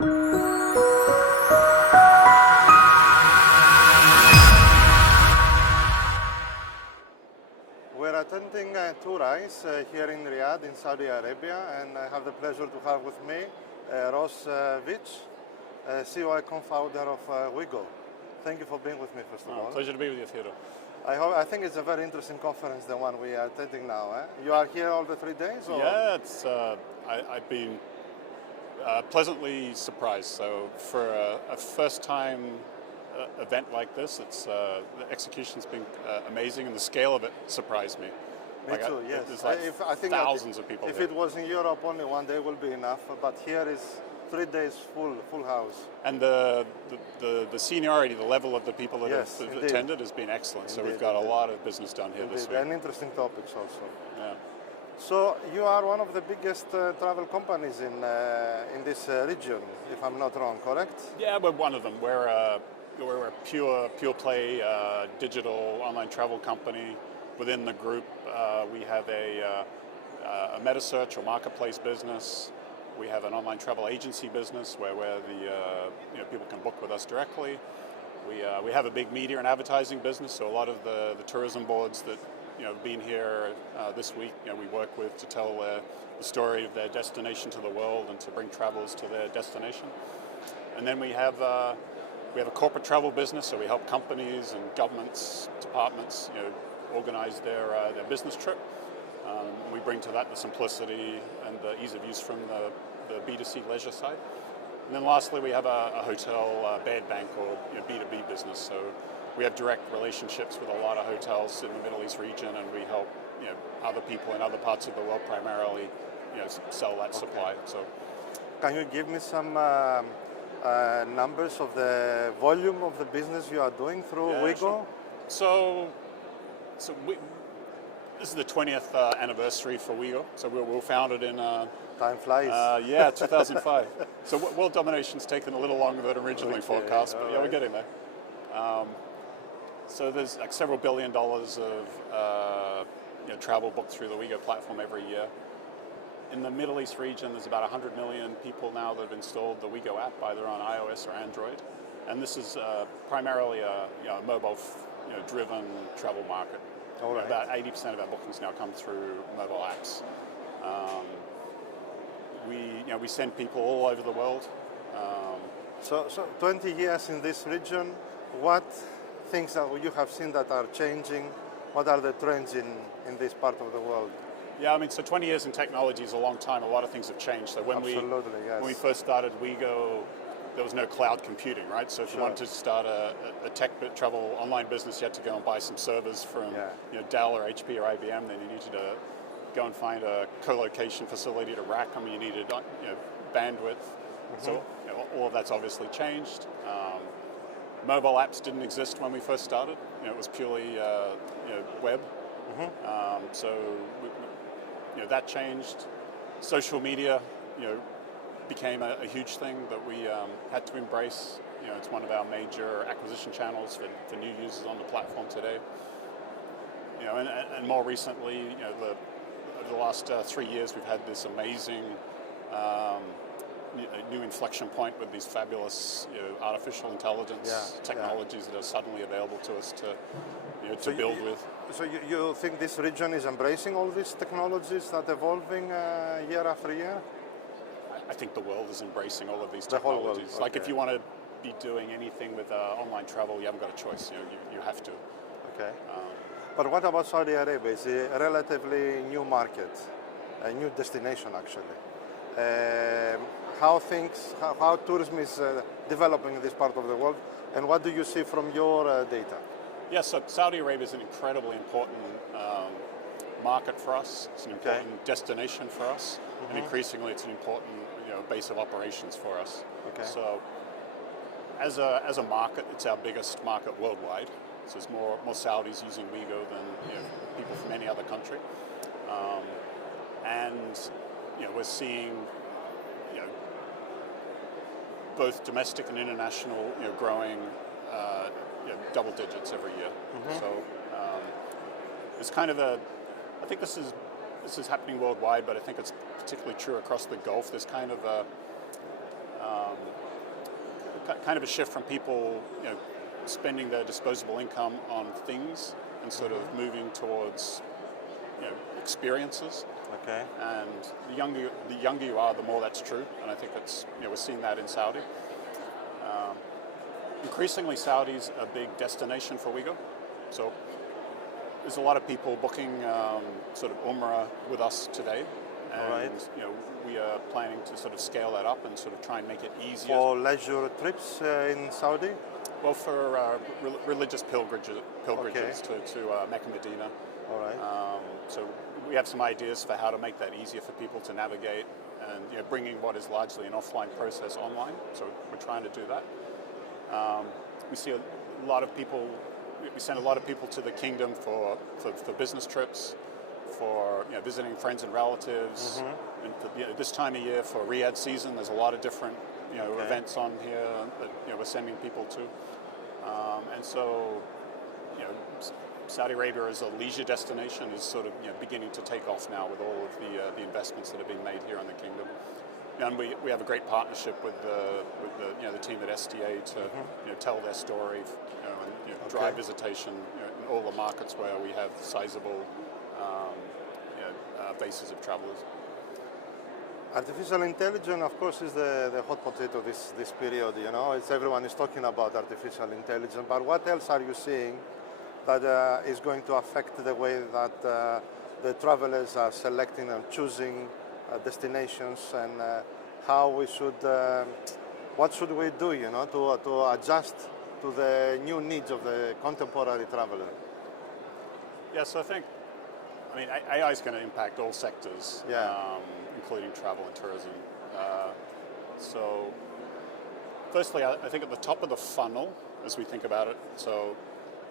We're attending TOURISE here in Riyadh in Saudi Arabia, and I have the pleasure to have with me Ross Veitch, CEO and co-founder of Wego. Thank you for being with me, first of all. Pleasure to be with you, Theodore. I think it's a very interesting conference, the one we are attending now. You are here all the 3 days? Or? Yeah, I've been pleasantly surprised. So for a first-time event like this, the execution's been amazing, and the scale of it surprised me. Me too, yes. There's like I think thousands of people If here. it was in Europe, only one day will be enough, but here is 3 days full house. And the seniority, the level of the people that Yes, have indeed. attended has been excellent. So we've got a lot of business done here this week. And interesting topics also. Yeah. So you are one of the biggest travel companies in this region, if I'm not wrong, correct? Yeah, we're one of them. We're a pure play digital online travel company. Within the group, we have a metasearch or marketplace business. We have an online travel agency business where people can book with us directly. We have a big media and advertising business, so a lot of the tourism boards that have been here this week, we work with to tell the story of their destination to the world and to bring travelers to their destination. And then we have a corporate travel business, so we help companies and governments, departments, organize their business trip. We bring to that the simplicity and the ease of use from the B2C leisure side. And then lastly, we have a hotel bed bank or B2B business. So we have direct relationships with a lot of hotels in the Middle East region, and we help other people in other parts of the world primarily sell that supply. So, can you give me some numbers of the volume of the business you are doing through Wego? Sure. So this is the 20th anniversary for Wego. So we were founded in time flies. 2005. So world domination's taken a little longer than originally forecast, but we're getting there. So there's like several $billion of travel booked through the Wego platform every year. In the Middle East region, there's about 100 million people now that have installed the Wego app, either on iOS or Android. And this is primarily a mobile driven travel market. Right. About 80% of our bookings now come through mobile apps. We send people all over the world. So 20 years in this region, what things that you have seen that are changing? What are the trends in this part of the world? Yeah, I mean, so 20 years in technology is a long time. A lot of things have changed. So when we first started Wego, there was no cloud computing, right? So if you wanted to start a tech travel online business, you had to go and buy some servers from Dell or HP or IBM. Then you needed to go and find a co-location facility to rack them. You needed bandwidth. So all of that's obviously changed. Mobile apps didn't exist when we first started. It was purely web. So that changed. Social media, became a huge thing that we had to embrace. It's one of our major acquisition channels for new users on the platform today. And more recently, over the last 3 years, we've had this amazing new inflection point with these fabulous artificial intelligence technologies that are suddenly available to us to build with. So you think this region is embracing all these technologies that are evolving year after year? I think the world is embracing all of these technologies. Okay. Like if you want to be doing anything with online travel, you haven't got a choice. You have to. Okay. But what about Saudi Arabia? It's a relatively new market, a new destination actually. How tourism is developing in this part of the world, and what do you see from your data? Yes, so Saudi Arabia is an incredibly important market for us. It's an important destination for us, and increasingly it's an important base of operations for us. Okay. So as a market, it's our biggest market worldwide. So there's more Saudis using Wego than people from any other country, and we're seeing both domestic and international growing double digits every year. So it's kind of I think this is happening worldwide, but I think it's particularly true across the Gulf. There's kind of kind of a shift from people, spending their disposable income on things and sort of moving towards, experiences. Okay. And the younger you are, the more that's true. And I think that's, we're seeing that in Saudi. Increasingly, Saudi's a big destination for Wego. So there's a lot of people booking sort of Umrah with us today. And we are planning to sort of scale that up and sort of try and make it easier. For leisure trips in Saudi? Well, for religious pilgrimages to Mecca, Medina. All right. So we have some ideas for how to make that easier for people to navigate and bringing what is largely an offline process online. So we're trying to do that. We see a lot of people. We send a lot of people to the kingdom for business trips, for visiting friends and relatives, and for, this time of year for Riyadh season. There's a lot of different events on here that we're sending people to, and so Saudi Arabia as a leisure destination is sort of beginning to take off now with all of the investments that have been made here in the kingdom. And we have a great partnership with the team at STA to tell their story, and drive visitation in all the markets where we have sizable bases of travelers. Artificial intelligence, of course, is the hot potato this period. Everyone is talking about artificial intelligence. But what else are you seeing that is going to affect the way that the travelers are selecting and choosing destinations, and how we should, what should we do, to adjust to the new needs of the contemporary traveler? Yes, I think, AI is going to impact all sectors, including travel and tourism. So, firstly, I think at the top of the funnel, as we think about it, so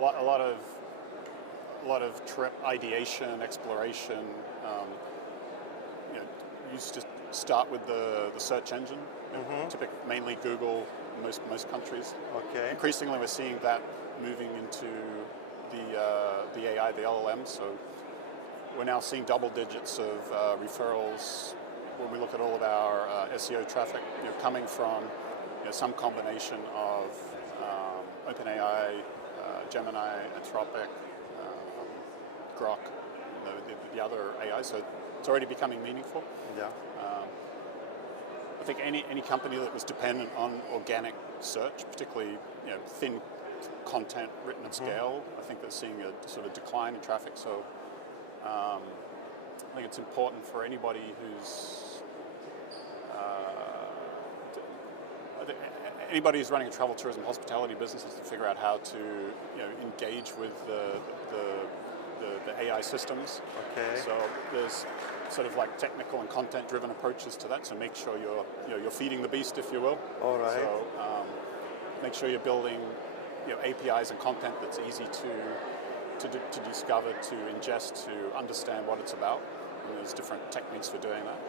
a lot of trip ideation, exploration. Used to start with the search engine, typically mainly Google in most countries. Okay. Increasingly, we're seeing that moving into the AI, the LLMs. So we're now seeing double digits of referrals when we look at all of our SEO traffic, coming from some combination of OpenAI, Gemini, Anthropic, Grok, the other AI. So it's already becoming meaningful. Yeah. I think any company that was dependent on organic search, particularly thin content written at scale, I think they're seeing a sort of decline in traffic. So I think it's important for anybody who's running a travel, tourism, hospitality business to figure out how to engage with the AI systems. Okay. So there's sort of like technical and content-driven approaches to that. So make sure you're feeding the beast, if you will. All right. So make sure you're building APIs and content that's easy to discover, to ingest, to understand what it's about. And there's different techniques for doing that.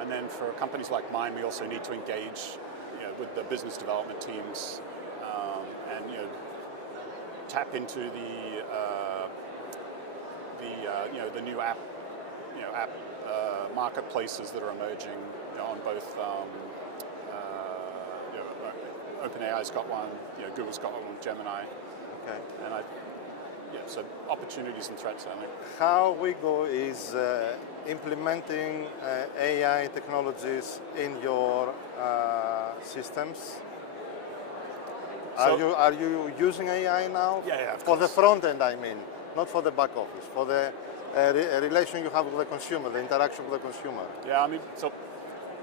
And then for companies like mine, we also need to engage with the business development teams and tap into the new app marketplaces that are emerging on both. OpenAI's got one, Google's got one, Gemini. Okay. And so opportunities and threats, I think. How Wego is implementing AI technologies in your systems? Are you using AI now? Yeah, for the front end, not for the back office, for the relation you have with the consumer, the interaction with the consumer. Yeah, so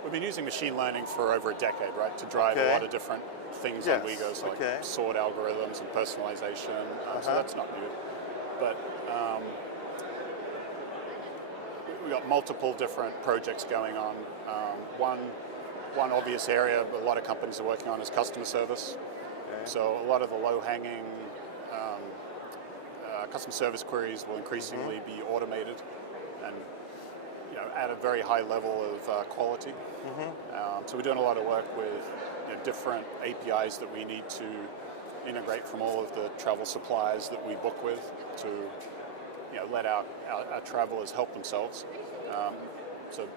we've been using machine learning for over a decade, right, to drive a lot of different things on Wego, so like sort algorithms and personalization. So that's not new, but we've got multiple different projects going on. One obvious area a lot of companies are working on is customer service. Okay. So a lot of the low-hanging customer service queries will increasingly be automated and at a very high level of quality. So we're doing a lot of work with different APIs that we need to integrate from all of the travel suppliers that we book with to let our travelers help themselves. So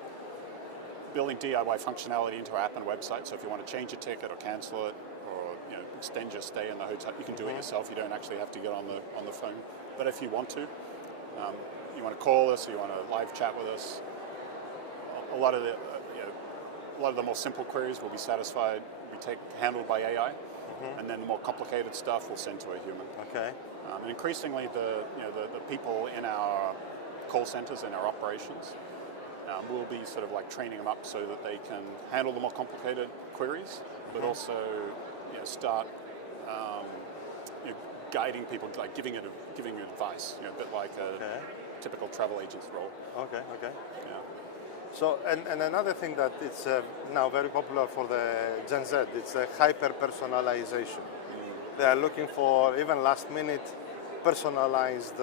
building DIY functionality into our app and website. So if you want to change your ticket or cancel it, or extend your stay in the hotel, you can do it yourself. You don't actually have to get on the phone. But if you want to, you want to call us, or you want to live chat with us, a lot of the more simple queries will be handled by AI, and then the more complicated stuff we'll send to a human. Okay. And increasingly, the people in our call centers and our operations, we'll be sort of like training them up so that they can handle the more complicated queries, but also start guiding people, like giving advice, a bit like a typical travel agent's role. Okay. Yeah. So, and another thing that it's now very popular for the Gen Z, it's hyper-personalization. They are looking for even last-minute personalized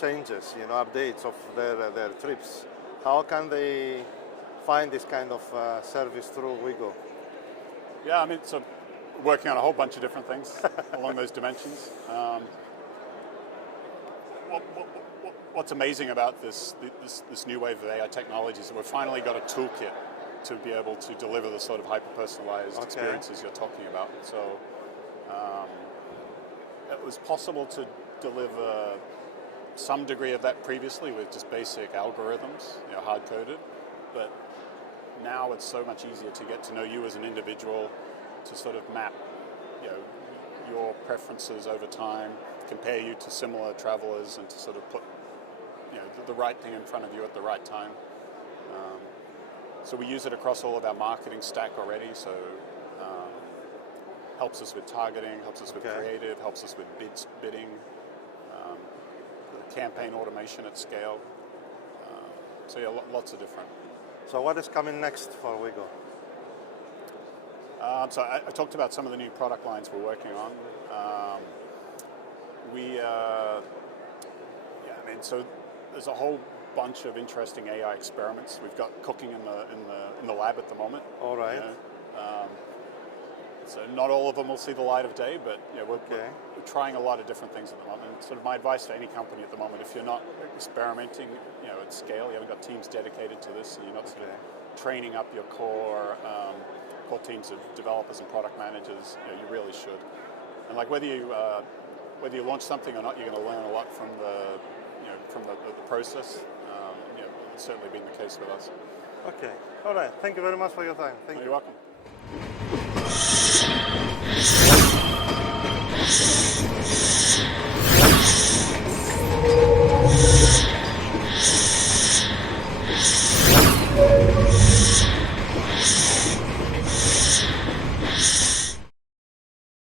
changes, updates of their trips. How can they find this kind of service through Wego? Yeah, I mean, so working on a whole bunch of different things along those dimensions. What's amazing about this new wave of AI technology is that we've finally got a toolkit to be able to deliver the sort of hyper-personalized experiences you're talking about. So it was possible to deliver some degree of that previously with just basic algorithms, hard-coded, but now it's so much easier to get to know you as an individual, to sort of map your preferences over time, compare you to similar travelers, and to sort of put the right thing in front of you at the right time. So we use it across all of our marketing stack already, so helps us with targeting, helps us with creative, helps us with bidding, campaign automation at scale. So yeah, lots of different. So what is coming next for Wego? So I talked about some of the new product lines we're working on. So there's a whole bunch of interesting AI experiments we've got cooking in the lab at the moment. All right. So not all of them will see the light of day, but we're trying a lot of different things at the moment. And sort of my advice to any company at the moment, if you're not experimenting, at scale, you haven't got teams dedicated to this, and you're not sort of training up your core teams of developers and product managers, you really should. And like whether you launch something or not, you're going to learn a lot from the process. It's certainly been the case with us. Okay. All right. Thank you very much for your time. Thank you. You're welcome.